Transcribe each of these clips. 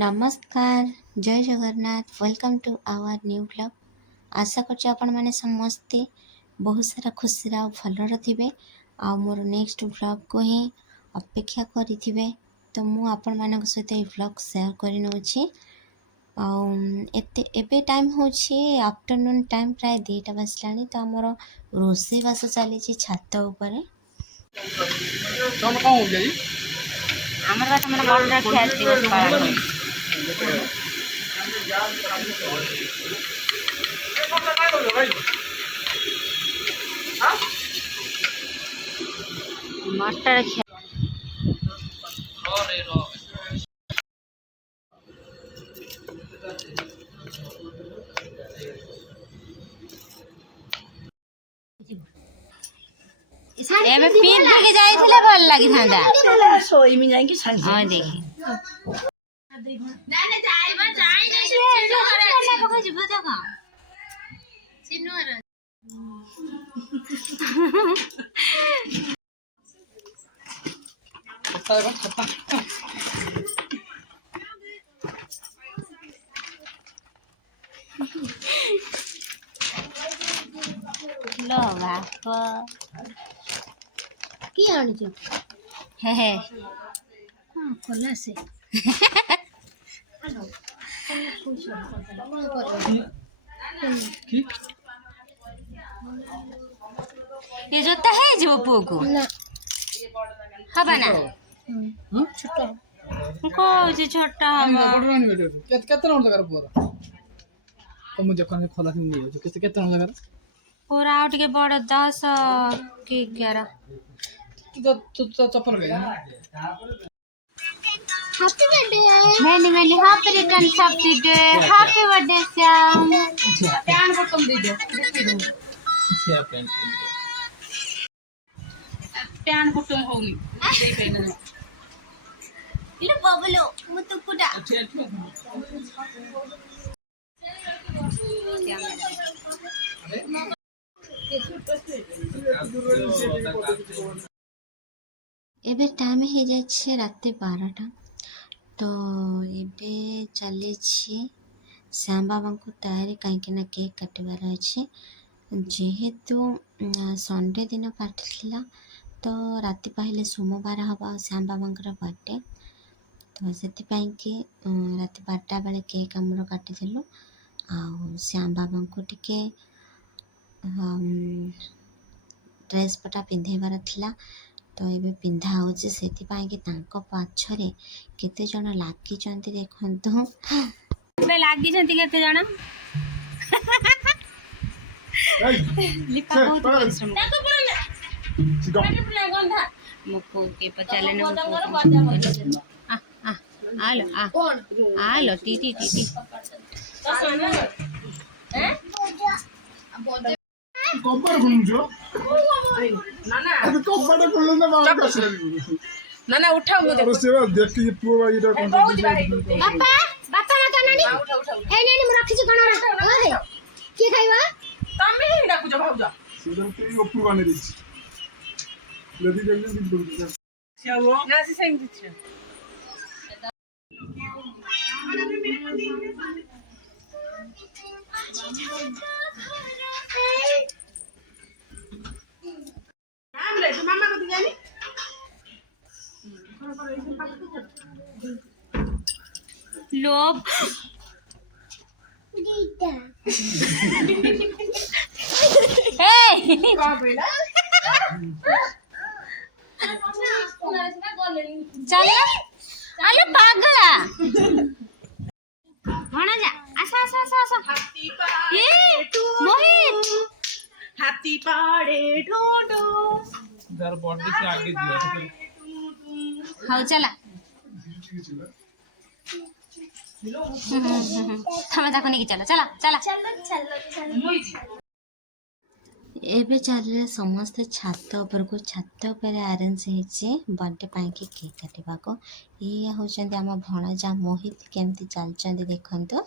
नमस्कार जय Jagannath welcome to our new blog. आशा कर आपण मैंने समस्ते बहुत सारा खुशी भलर थे आ मोर नेक्स्ट ब्लॉग को ही अपेक्षा करें। तो मु आपण मान सहित ये ब्लॉग शेयर कर एबे टाइम हूँ आफ्टरनून टाइम प्राय 2टा बजला। तो आमर रोषे बास चली छात उपर मटर एबे पिन के जाइथिले भल लागि थांदा सोई में जाई कि संग हां देखि ना ना जाइबा जाई नहीं ना पका जिबो जका सिनोर लो बाप की आनी छ हे हे हां कोला से हेलो की ये जोता है जो पोको ना हबा ना छोटा को जे छोटा हबा बडरानी बेटे केतना उड़ कर पूरा तो मुझे कोन खोला से नहीं हो केतना उड़ कर पूरा आउट के बड़ 10 के 11 तू तो चप्पल गया हैप्पी बर्थडे मैंने happy return subsidy happy birthday Shyam pen button दे दो अच्छा पैन बटन होनी दे पैन इले बबलो मु तो कुडा एबे टाइम हो जाए रात 12टा। तो एबे चली श्याम बाबा को तैयारी कहीं केक काटबार अच्छे जेहेतु संडे दिन पार्टी था। तो राति पहले सोमवार हम श्याम बाबा बर्थडे तो से राति 12टा बेले केक आमर काटिदेलु आ श्याम बाबा को टिके ड्रेस पटा पिंधेबार थिला। तो ये पिंधा हो पछरे केते जण लागी चंती देखंतु बे लागी चंती केते जण लिपा बहुत परिश्रम मुको के पचाले न आलो आलो टीटी टीटी कब्बर गुंजो ना ना अरे कब्बर गुंजो ना बात कर ना ना उठाओ मुझे सेवा देख के पूरा इधर पापा पापा ना कानानी उठाओ हे नेनी मु रखी छी कोन ओए के खाइबा तमे ही डाकू जा भाऊजा सीधन के ऊपर बने दी लदी जल्दी दी बोल क्या वो ना से सेम दिछ नाम ले तो मामा को दियानी लोभ दीदा ए का बोला चल अरे पागला होना जा आसा आसा आसा आसा हाथी पाड़े मोहित हाथी पाड़े ढोढो जरा बॉडी से आगे दिया हां चला हमें जाको नहीं चला चला चला चलो एबे चल समस्त छात ऊपर को छात ऊपर अरेंज होइछे बर्थडे पाई के केक काटिबा को ये होचंदी आम भणजा मोहित केमती चलचंदी देखंतो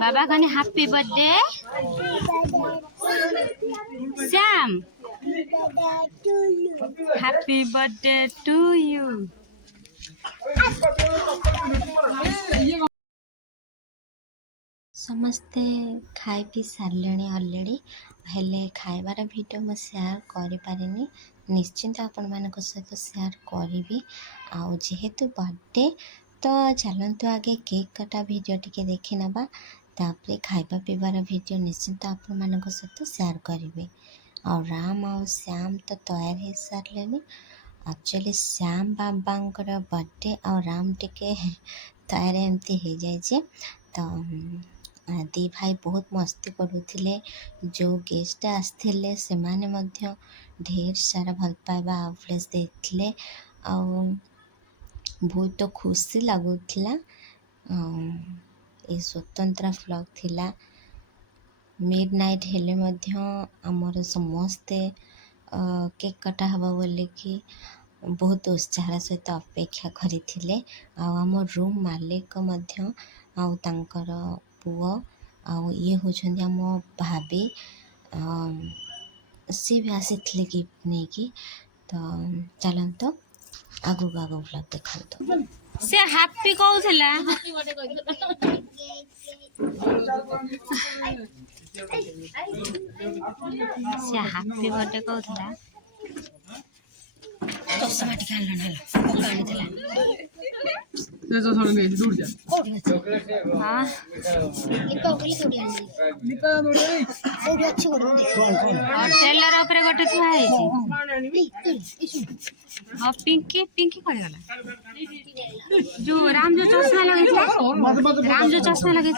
बाबा कहने happy birthday Shyam happy birthday to you समस्ते खाई पी सारे अलरेडी हेले खाइबार वीडियो मु शेयर कर पारिनी निश्चिंत आपण मान सहित शेयर करी आउ जेहेतु बर्थडे तो चलतु आगे केक कटा वीडियो टिके देखी नबा तापरे खाइबा पीबार वीडियो निश्चिंत आपण मान सहित शेयर करी और राम और श्याम तो तैयार हो सारे एक्चुअली श्याम बाबांकर बर्थडे और राम टिके तैयार एमती हो जाए तो दी भाई बहुत मस्ती करुले जो गेस्ट आसते से माने मध्य ढेर सारा भल पाइबा आउटलेस देते बहुत तो खुशी लगुला ये स्वतंत्र फ्लॉग थिला मिड नाइट हेले मध्य आमर समस्ते केक कटा हवा बोले कि बहुत उत्साह सहित अपेक्षा करते आम रूम मालिक मध्य आउ तांकर पुओ आउ ये होछन आम भाभी सी भी आसी गिफ्ट नहीं कि तो चलत आगु आगु ब्लॉग देखा से हैप्पी कहूला से हैप्पी बर्थडे कहूला चश्मा टिके आनला टेलर उपरे गोटे थुआ हाँ पिंकी पिंकी कौन गला जो राम जो चश्मा लगे राम जो चश्मा लगे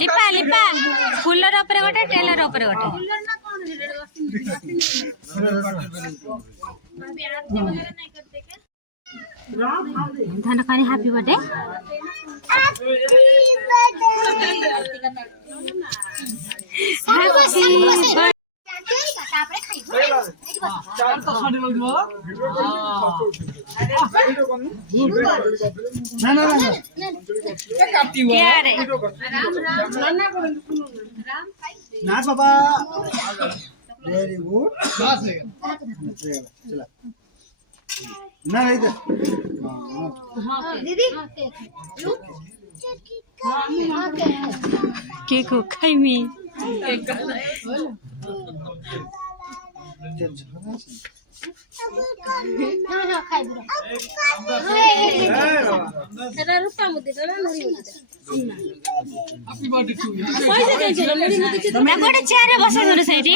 लिपा लिपा कूलर उपरे गोटे टेलर उपरे गोटे धन कहानी हैप्पी बर्थडे ना बाबा वेरी गुड चला ना इधर दीदी केक खाई मी चेयर बस सही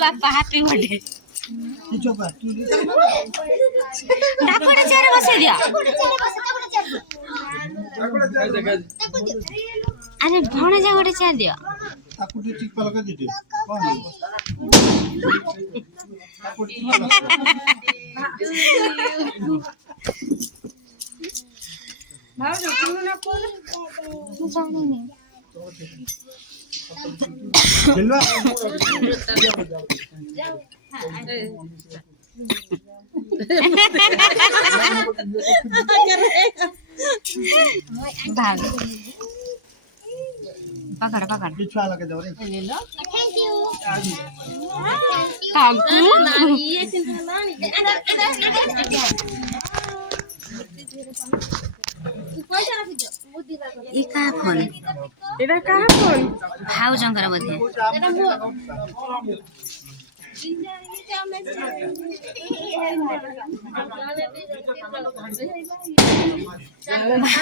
बापा हैप्पी बर्थडे चेयर बस दिया अरे भणे जा गोटे चेयर दियो ताकू ठीक पलका दिटे भाव जो कुनु ना कोन जाने नहीं दिलवा भाग पकड़ पकड़ पिछवा लगे दो रे ले लो थैंक यू ये कहाँ फोन एटा कहाँ फोन भाव जंगर बोधे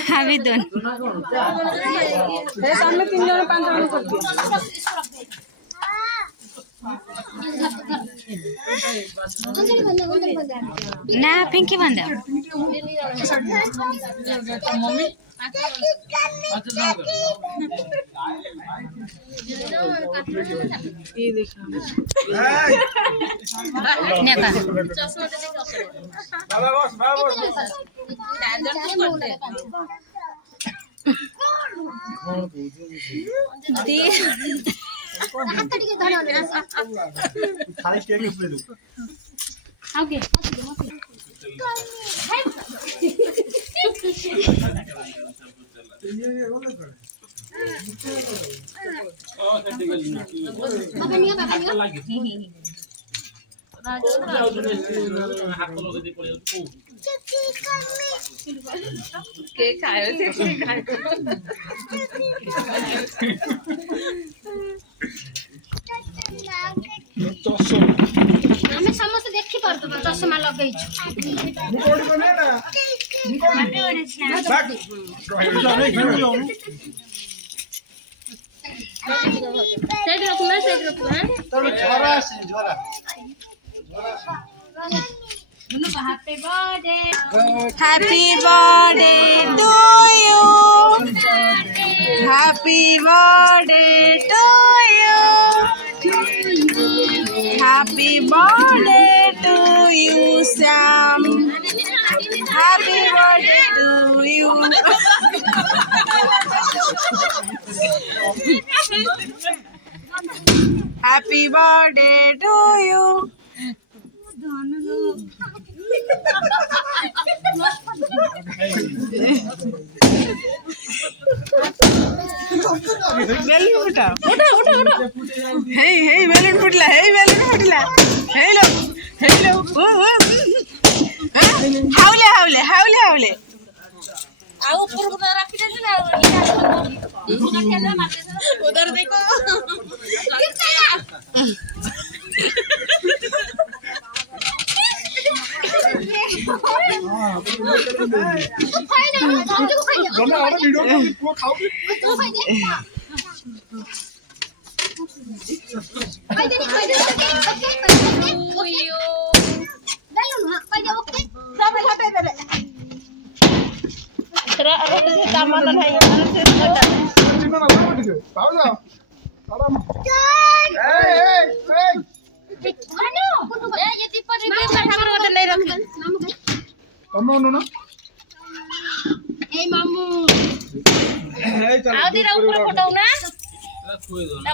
भाभी दोनों सामने 3 जन 5 जन कर दियो ना पिंकी बंदा ଆମେ ସମସ୍ତେ ଦେଖି ପାରୁଥିବ ଚଷମା ଲଗେଇଛୁ ସେଇଠି ରଖୁନା ସେଇଠି ରଖୁନା Happy birthday to you. Happy birthday to you. Happy birthday to you, Sam. Happy birthday to you. Happy birthday to you. Balloon ফুটা হেই হেই বেলুন ফুটলা হেই লো হাউলে হাউলে হাউলে হাউলে ଆଉ ଉପରକୁ ତ ରଖିଦେଲି ନା उधर देखो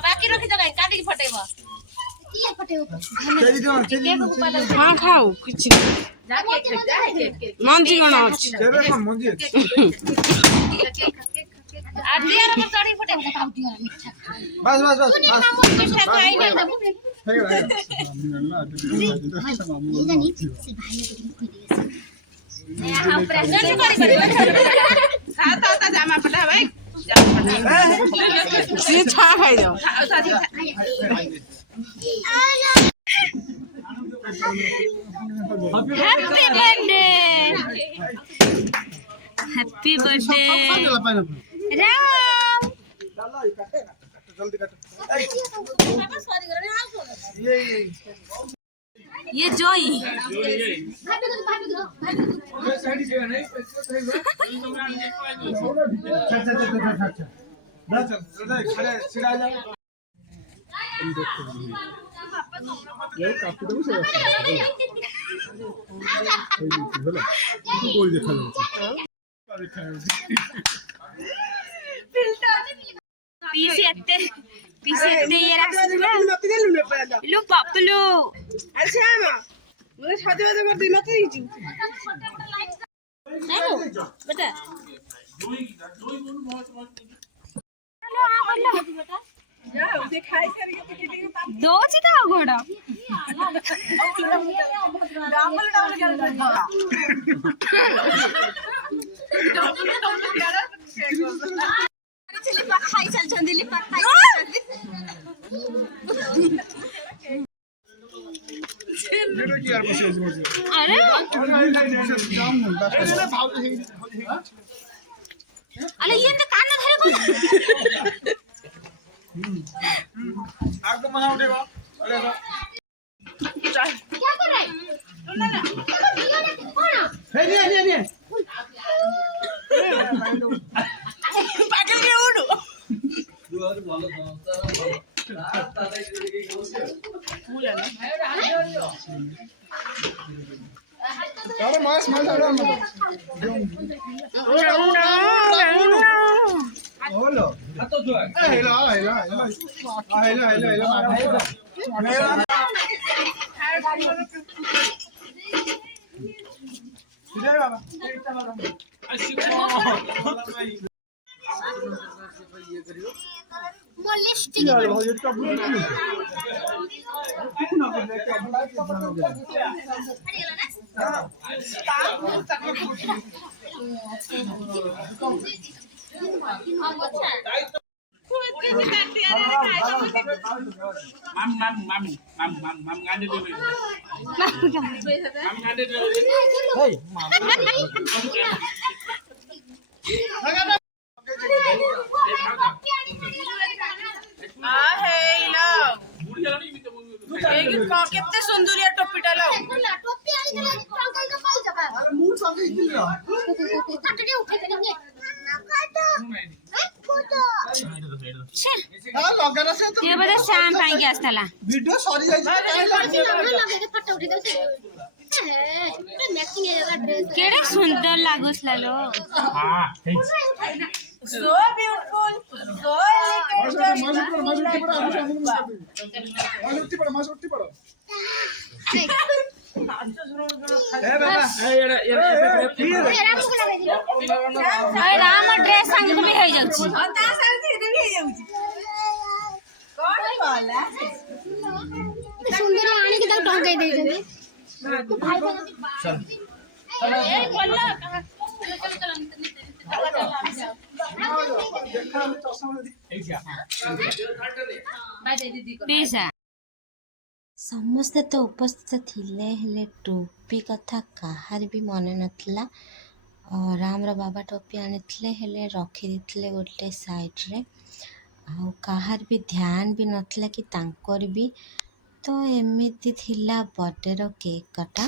ବାକି ରଖିଛ କାଇଁ କାଟିକି ଫଟେଇବ हाँ खाओ कुछ मंजी कौन अच्छी बस बस बस ये छा खाई जाओ हैप्पी बर्थडे राम ये जोई पीछे ये रखना लो पापलो अच्छा मां मुझे शादी वादी कर दी मत ही बेटा जाओ से खाई करके दो चिता घोड़ा डबल डबल लिपा खाई चल चंदी लिपा खाई अरे अरे ये तो कान धरे को आग तो मना उठेगा अरे କେତେ ସୁନ୍ଦରିଆ ଟୋପିଟା ଲ ये बोले श्याम पाई आसला वीडियो सॉरी केड़ा सुंदर लागुसला लो so beautiful so Ram dress संग भी हो जाउची ता साथ भी हे जाउची कोन बोला सुंदर आने के तक टंगाई दे देंगे ସମସ୍ତେ ତ ଉପସ୍ଥିତ ଥିଲେ ହେଲେ ଟୋପି କଥା କାହାର ବି ମନେ ନଥିଲା। ରାମର ବାବା ଟୋପି ଆଣିଥିଲେ ହେଲେ ରଖିଦେଇଥିଲେ ଗୋଟେ ସାଇଡ଼ରେ, ଆଉ କାହାର ବି ଧ୍ୟାନ ବି ନଥିଲା କି ତାଙ୍କର ବି। ତ ଏମିତି ଥିଲା ବର୍ଥଡେର କେକ୍ କଟା।